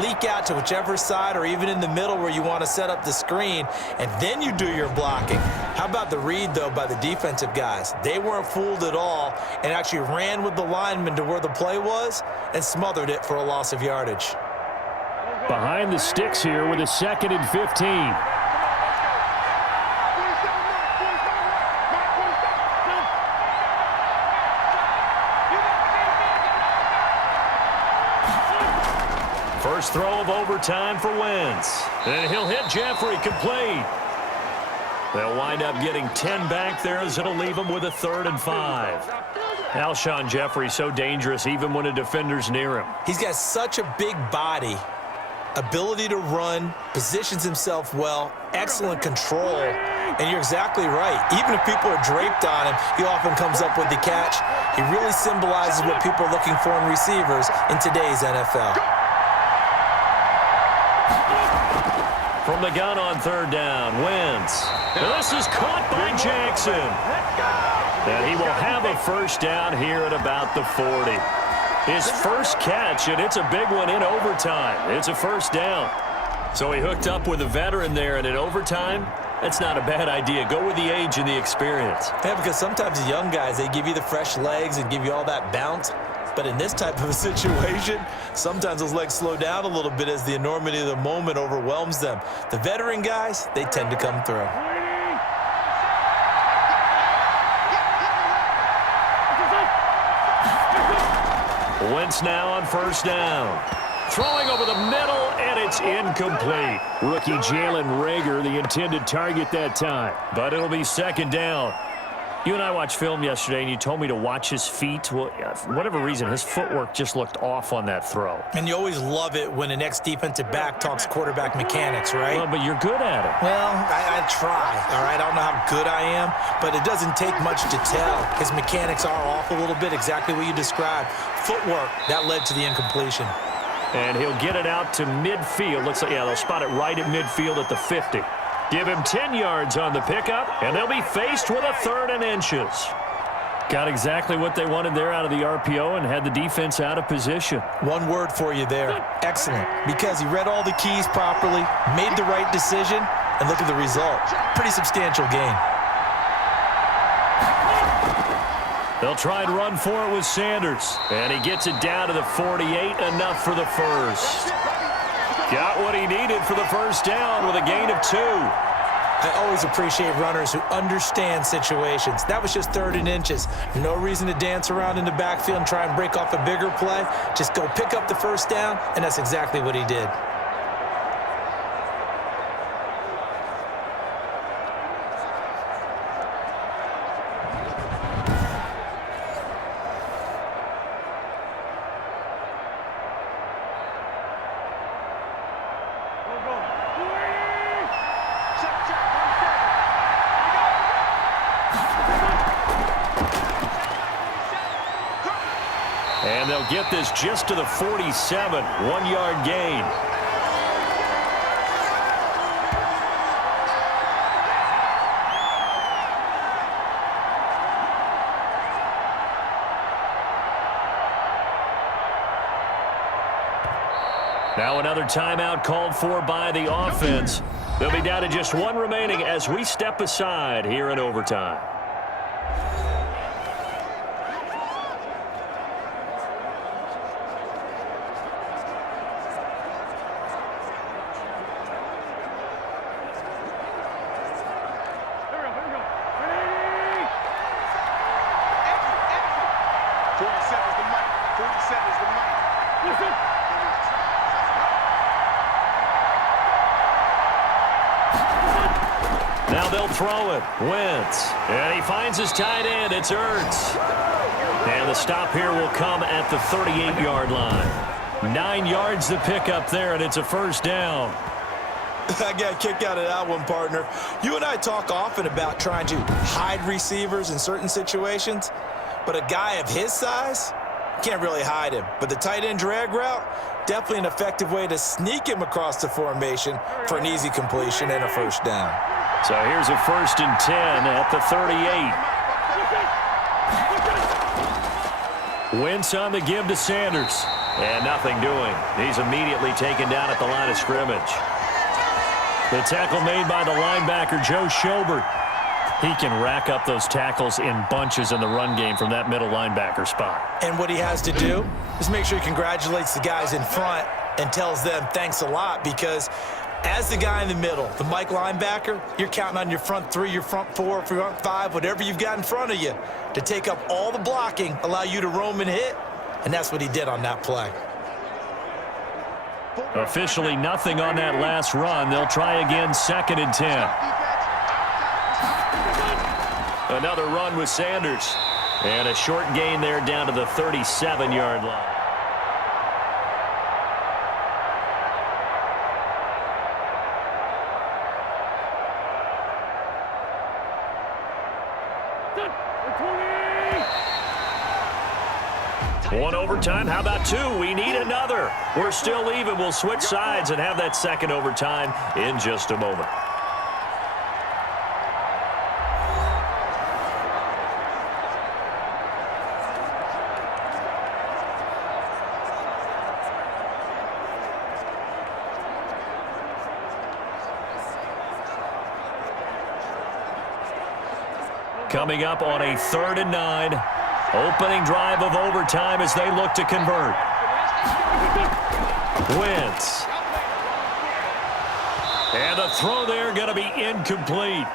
leak out to whichever side or even in the middle where you want to set up the screen, and then you do your blocking. How about the read, though, by the defensive guys? They weren't fooled at all and actually ran with the lineman to where the play was and smothered it for a loss of yardage. Behind the sticks here with a 2nd and 15. First throw of overtime for Wentz. And he'll hit Jeffrey complete. They'll wind up getting 10 back there as it'll leave them with a 3rd and 5. Alshon Jeffrey so dangerous even when a defender's near him. He's got such a big body, ability to run, positions himself well, excellent control. And you're exactly right. Even if people are draped on him, he often comes up with the catch. He really symbolizes what people are looking for in receivers in today's NFL. From the gun on 3rd down, Wentz. This is caught by Jackson. And he will have a 1st down here at about the 40. His first catch, and it's a big one in overtime. It's a 1st down. So he hooked up with a veteran there, and in overtime, That's not a bad idea. Go with the age and the experience. Yeah, because sometimes the young guys, they give you the fresh legs and give you all that bounce. But in this type of a situation, sometimes those legs slow down a little bit as the enormity of the moment overwhelms them. The veteran guys, they tend to come through. Wentz now on first down. Throwing over the middle, and it's incomplete. Rookie Jalen Reagor, the intended target that time. But it'll be second down. You and I watched film yesterday, and you told me to watch his feet. Well, for whatever reason, his footwork just looked off on that throw. And you always love it when an ex-defensive back talks quarterback mechanics, right? Well, but you're good at it. Well, I try, all right? I don't know how good I am, but it doesn't take much to tell. His mechanics are off a little bit, exactly what you described. Footwork, that led to the incompletion. And he'll get it out to midfield. Looks like, yeah, they'll spot it right at midfield at the 50. Give him 10 yards on the pickup, and they'll be faced with a 3rd and inches. Got exactly what they wanted there out of the RPO and had the defense out of position. One word for you there, excellent, because he read all the keys properly, made the right decision, and look at the result. Pretty substantial gain. They'll try and run for it with Sanders, and he gets it down to the 48, enough for the first. Got what he needed for the first down with a gain of 2. I always appreciate runners who understand situations. That was just 3rd and inches. No reason to dance around in the backfield and try and break off a bigger play. Just go pick up the first down, and that's exactly what he did. And they'll get this just to the 47, 1-yard gain. Now another timeout called for by the offense. They'll be down to just 1 remaining as we step aside here in overtime. Now they'll throw it. Wentz. And he finds his tight end. It's Ertz. And the stop here will come at the 38-yard line. 9 yards to pick up there, and it's a first down. I got a kick out of that one, partner. You and I talk often about trying to hide receivers in certain situations, but a guy of his size can't really hide him. But the tight end drag route, definitely an effective way to sneak him across the formation for an easy completion and a first down. So here's a 1st and 10 at the 38. Wentz on the give to Sanders. And nothing doing. He's immediately taken down at the line of scrimmage. The tackle made by the linebacker, Joe Schobert. He can rack up those tackles in bunches in the run game from that middle linebacker spot. And what he has to do is make sure he congratulates the guys in front and tells them thanks a lot, because as the guy in the middle, the Mike linebacker, you're counting on your front 3, your front 4, front 5, whatever you've got in front of you to take up all the blocking, allow you to roam and hit, and that's what he did on that play. Officially nothing on that last run. They'll try again, 2nd and 10. Another run with Sanders. And a short gain there down to the 37-yard line. One overtime. How about 2? We need another. We're still even. We'll switch sides and have that second overtime in just a moment. coming up on a 3rd and 9. Opening drive of overtime as they look to convert. Wentz. And the throw there going to be incomplete.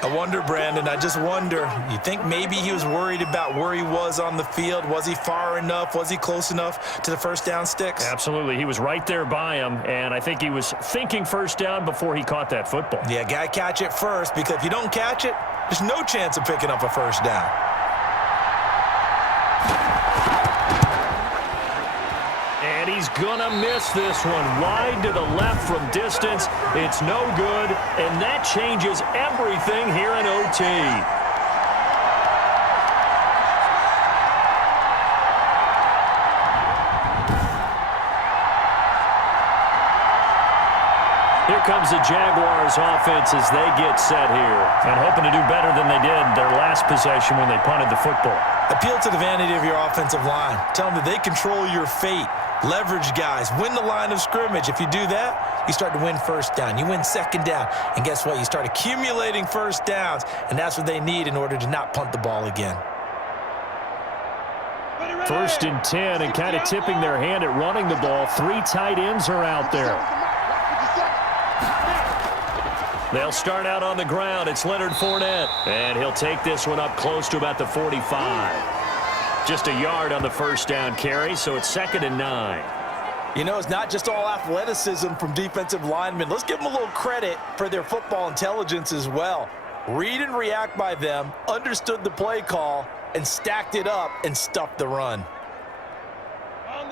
I wonder, Brandon, I just wonder, you think maybe he was worried about where he was on the field? Was he far enough? Was he close enough to the first down sticks? Absolutely. He was right there by him, and I think he was thinking first down before he caught that football. Yeah, got to catch it first, because if you don't catch it, there's no chance of picking up a first down. And he's going to miss this one. Wide to the left from distance. It's no good, and that changes everything here in OT. Here comes the Jaguars offense as they get set here, and hoping to do better than they did their last possession when they punted the football. Appeal to the vanity of your offensive line. Tell them that they control your fate. Leverage guys. Win the line of scrimmage. If you do that, you start to win first down. You win second down. And guess what? You start accumulating first downs, and that's what they need in order to not punt the ball again. 1st and 10, and kind of tipping their hand at running the ball. 3 tight ends are out there. They'll start out on the ground. It's Leonard Fournette, and he'll take this one up close to about the 45. Just a yard on the first down carry, so it's 2nd and 9. You know, it's not just all athleticism from defensive linemen. Let's give them a little credit for their football intelligence as well. Read and react by them, understood the play call, and stacked it up and stuffed the run.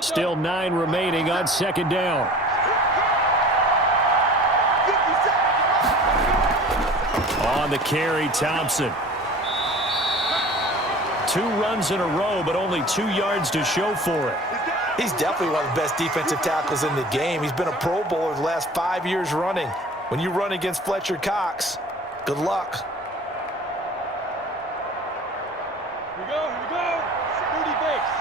Still 9 remaining on 2nd down. On the carry, Thompson. 2 runs in a row, but only 2 yards to show for it. He's definitely one of the best defensive tackles in the game. He's been a Pro Bowler the last 5 years running. When you run against Fletcher Cox, good luck. Here we go. Security base.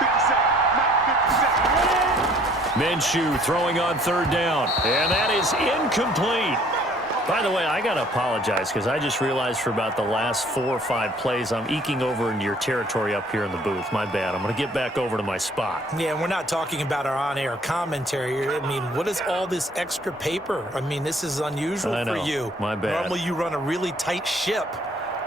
50 seconds, not 50 seconds. Minshew throwing on 3rd down, and that is incomplete. By the way, I got to apologize because I just realized for about the last 4 or 5 plays, I'm eking over into your territory up here in the booth. My bad. I'm going to get back over to my spot. Yeah, and we're not talking about our on-air commentary. I mean, what is all this extra paper? I mean, this is unusual for you. My bad. Normally you run a really tight ship.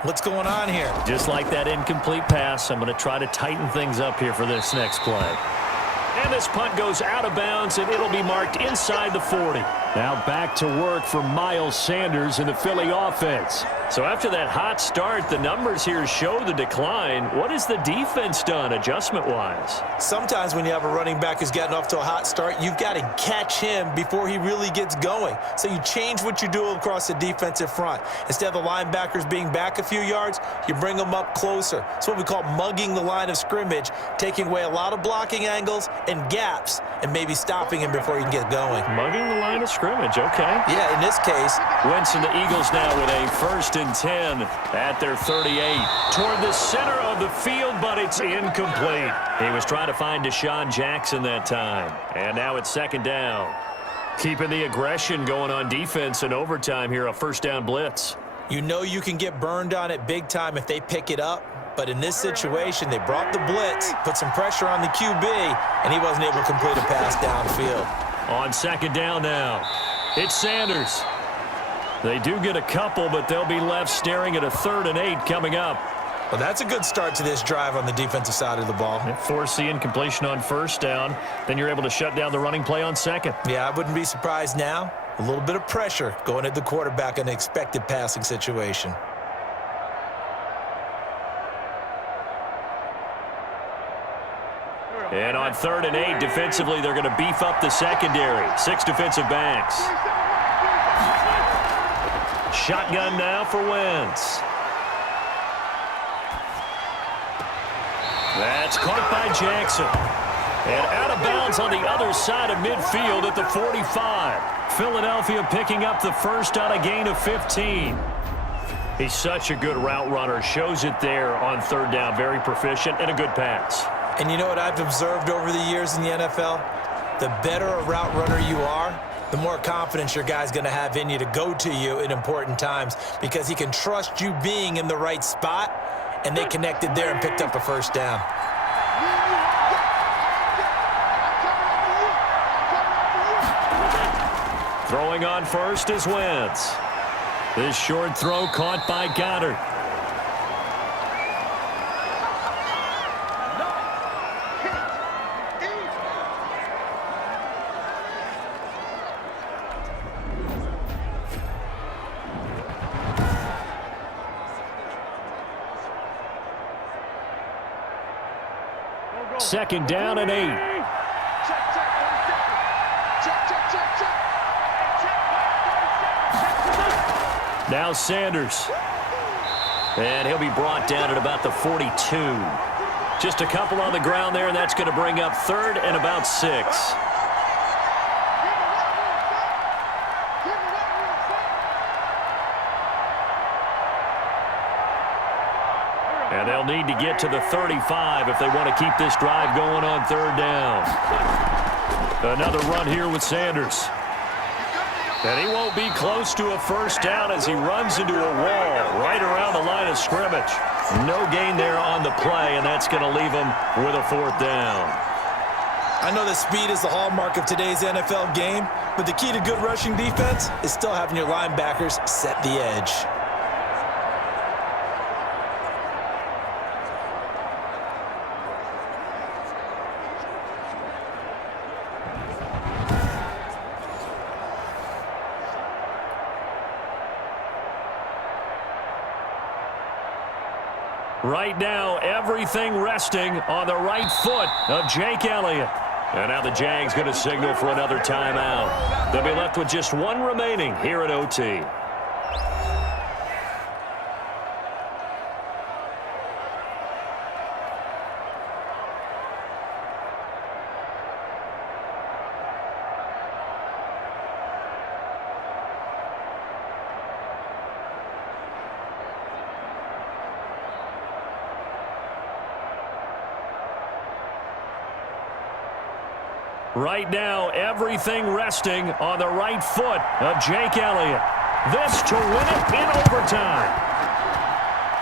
What's going on here? Just like that incomplete pass, I'm going to try to tighten things up here for this next play. And this punt goes out of bounds, and it'll be marked inside the 40. Now back to work for Miles Sanders in the Philly offense. So after that hot start, the numbers here show the decline. What has the defense done adjustment-wise? Sometimes when you have a running back who's gotten off to a hot start, you've got to catch him before he really gets going. So you change what you do across the defensive front. Instead of the linebackers being back a few yards, you bring them up closer. It's what we call mugging the line of scrimmage, taking away a lot of blocking angles and gaps, and maybe stopping him before he can get going. Mugging the line of scrimmage, okay. Yeah, in this case. Wentz and the Eagles now with a 1st and 10 at their 38. Toward the center of the field, but it's incomplete. He was trying to find Deshaun Jackson that time. And now it's 2nd down. Keeping the aggression going on defense in overtime here, a 1st down blitz. You know you can get burned on it big time if they pick it up. But in this situation, they brought the blitz, put some pressure on the QB, and he wasn't able to complete a pass downfield. On 2nd down now, it's Sanders. They do get a couple, but they'll be left staring at a 3rd and 8 coming up. Well, that's a good start to this drive on the defensive side of the ball. Force the incompletion on 1st down. Then you're able to shut down the running play on 2nd. Yeah, I wouldn't be surprised now. A little bit of pressure going at the quarterback in an expected passing situation. And on 3rd and 8, defensively, they're going to beef up the secondary. 6 defensive backs. Shotgun now for Wentz. That's caught by Jackson. And out of bounds on the other side of midfield at the 45. Philadelphia picking up the first on a gain of 15. He's such a good route runner. Shows it there on 3rd down. Very proficient and a good pass. And you know what I've observed over the years in the NFL? The better a route runner you are, the more confidence your guy's going to have in you to go to you in important times because he can trust you being in the right spot, and they connected there and picked up a first down. Throwing on first is Wentz. This short throw caught by Goddard. Second down and 8. Now Sanders. And he'll be brought down at about the 42. Just a couple on the ground there, and that's going to bring up third and about 6. And they'll need to get to the 35 if they want to keep this drive going on third down. Another run here with Sanders. And he won't be close to a first down as he runs into a wall right around the line of scrimmage. No gain there on the play, and that's going to leave him with a fourth down. I know that speed is the hallmark of today's NFL game, but the key to good rushing defense is still having your linebackers set the edge. Right now, everything resting on the right foot of Jake Elliott. And now the Jags going to signal for another timeout. They'll be left with just one remaining here at OT. Right now, everything resting on the right foot of Jake Elliott. This to win it in overtime.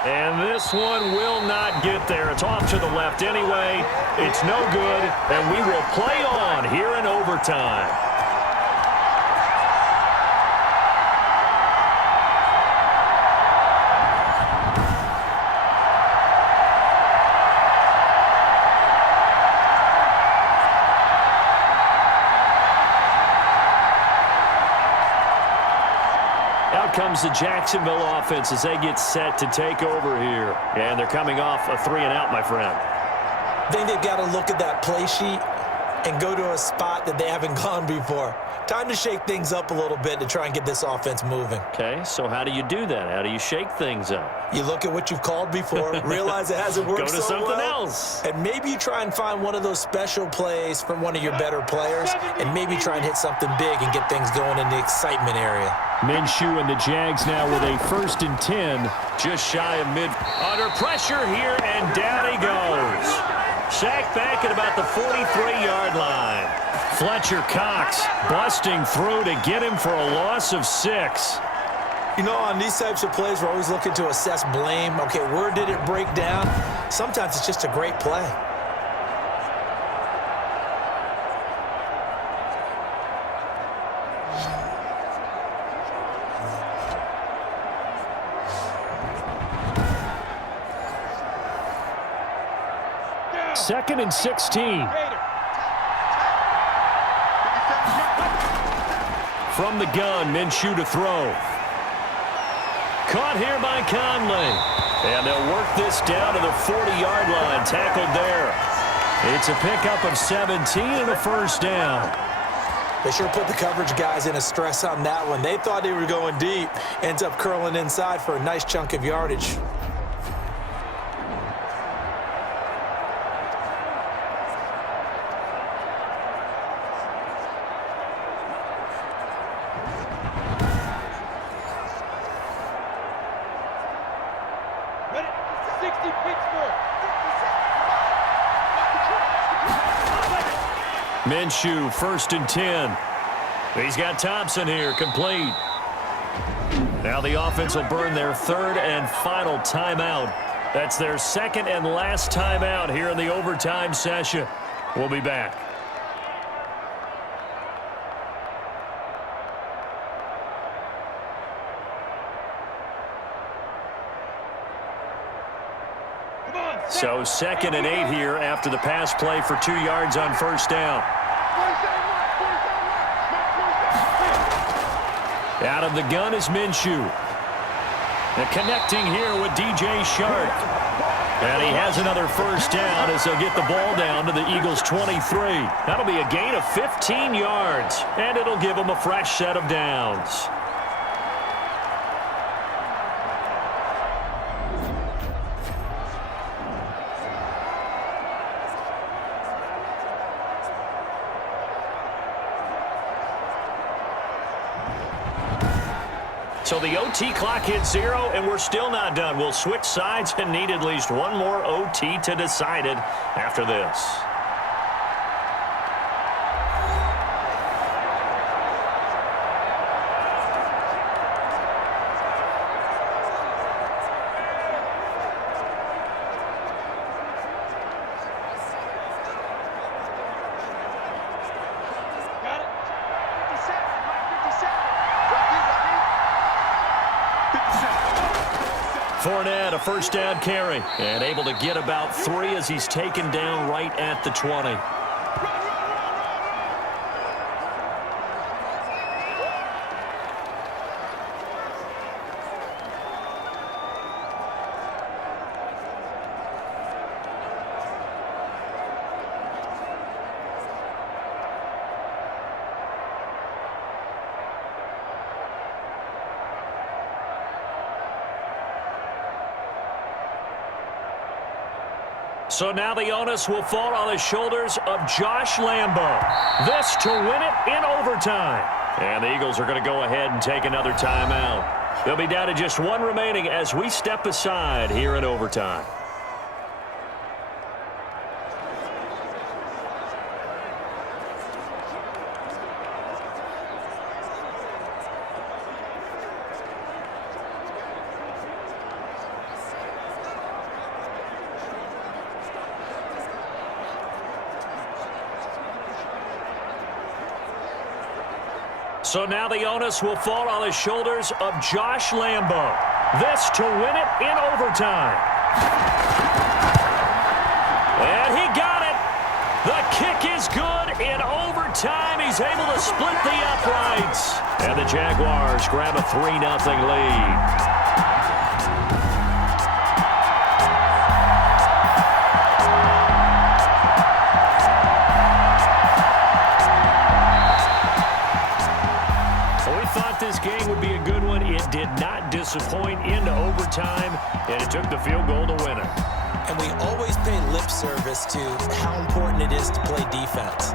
And this one will not get there. It's off to the left anyway. It's no good, and we will play on here in overtime. Comes the Jacksonville offense as they get set to take over here. And they're coming off a 3-and-out, my friend. I think they've got to look at that play sheet and go to a spot that they haven't gone before. Time to shake things up a little bit to try and get this offense moving. Okay, so how do you do that? How do you shake things up? You look at what you've called before, realize it hasn't worked so well. Go to something else. And maybe you try and find one of those special plays from one of your better players, and maybe try and hit something big and get things going in the excitement area. Minshew and the Jags now with a 1st and 10. Just shy of mid. Under pressure here, and down he goes. Sacked back at about the 43-yard line. Fletcher Cox busting through to get him for a loss of 6. You know, on these types of plays, we're always looking to assess blame. Okay, where did it break down? Sometimes it's just a great play. Second and 16. From the gun, Minshew to throw. Caught here by Conley. And they'll work this down to the 40-yard line. Tackled there. It's a pickup of 17 and a first down. They sure put the coverage guys in a stress on that one. They thought they were going deep. Ends up curling inside for a nice chunk of yardage. Minshew, 1st and 10. He's got Thompson here, complete. Now the offense will burn their third and final timeout. That's their second and last timeout here in the overtime session. We'll be back. So 2nd and 8 here after the pass play for 2 yards on first down. Out of the gun is Minshew. And connecting here with DJ Shark. And he has another first down as they'll get the ball down to the Eagles' 23. That'll be a gain of 15 yards, and it'll give them a fresh set of downs. So the OT clock hits 0, and we're still not done. We'll switch sides and need at least one more OT to decide it after this. Fournette, a first down carry, and able to get about 3 as he's taken down right at the 20. So now the onus will fall on the shoulders of Josh Lambo. This to win it in overtime. And the Eagles are going to go ahead and take another timeout. They'll be down to just 1 remaining as we step aside here in overtime. So now the onus will fall on the shoulders of Josh Lambo. This to win it in overtime. And he got it. The kick is good in overtime. He's able to split the uprights. And the Jaguars grab a 3-0 lead. This game would be a good one. It did not disappoint into overtime, and it took the field goal to win it. And we always pay lip service to how important it is to play defense.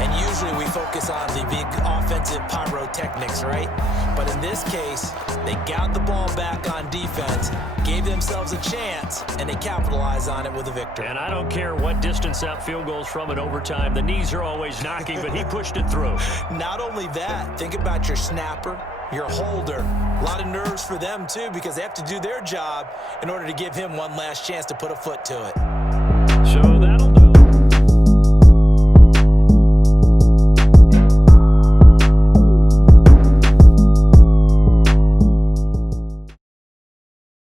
And usually we focus on the big offensive pyrotechnics, right? But in this case, they got the ball back on defense, gave themselves a chance, and they capitalized on it with a victory. And I don't care what distance that field goes from in overtime. The knees are always knocking, but he pushed it through. Not only that, think about your snapper, your holder. A lot of nerves for them, too, because they have to do their job in order to give him one last chance to put a foot to it. So that